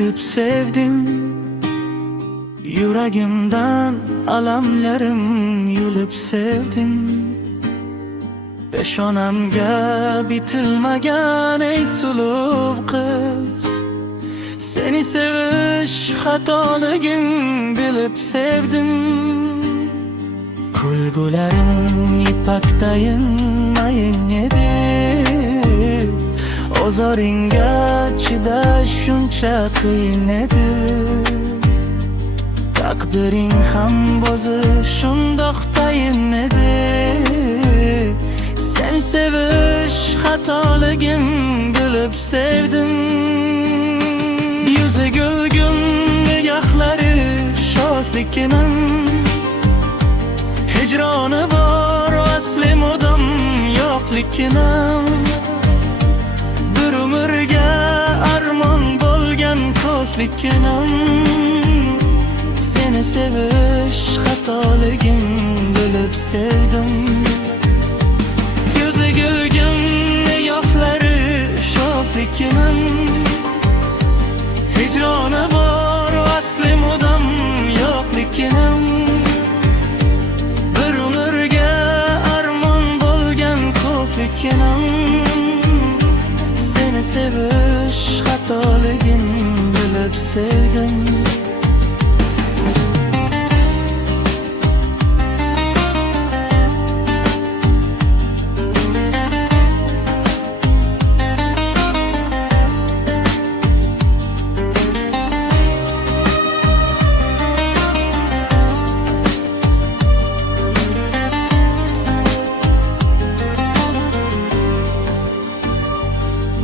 bilip sevdim. Yüreğimden alamlarım yulup sevdim. Peshonemga bitilmagan ey suluv qiz, seni sevish xatoligim bilib sevdim. Kulgularing ipakdayin mayin edi, ozoringga chidash shuncha qiyin edi. Taqdiring ham o'zi shundoq tayin edi. Seni sevish xatoligim bilib sevdim. Yüzü gülgün nigohlari shodligining, hicroni bor asli mudom yo'qligining, bir umrga armon bo'lgan ko'kligining. Seni sevish xatoligim bilib sevdim. Yüzü gülgün nigohlari shodligining, hicroni bor asli mudom yo'qligining, bir umrga armon bo'lgan ko'kligining. Seni sevish xatoligim bilib sevdim.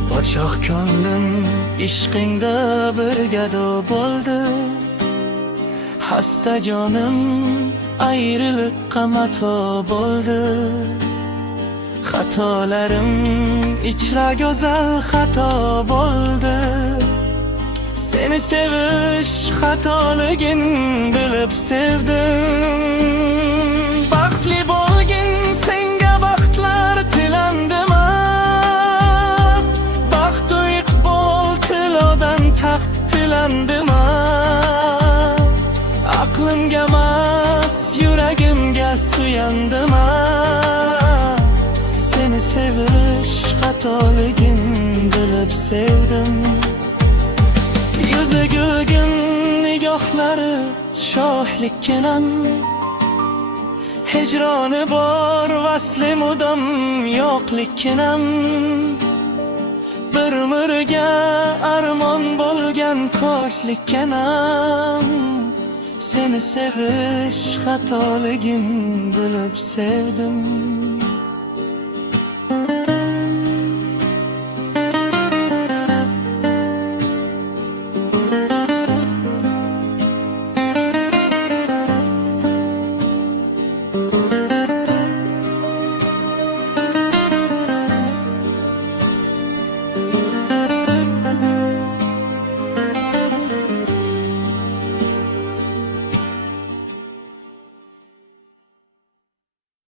Podshoh ko'nglim ishqingda bir gado bo'ldi. Xasta jonim ayriliqqa mato bo'ldi. Xatolarim ichra go'zal xato bo'ldi. Seni sevish xatoligim bilib sevdim. Baxtli bo'lgin senga baxtlar tilandim. Aqlimga emas yuragimga suyandim. Seni sevish xatoligim bilib sevdim. Yüzü gülgün nigohlari shohligining, hicroni bor vasli mudom yo'qligining, bir umrga armon bo'lgan ko'kligining. Seni sevish xatoligim bilib sevdim.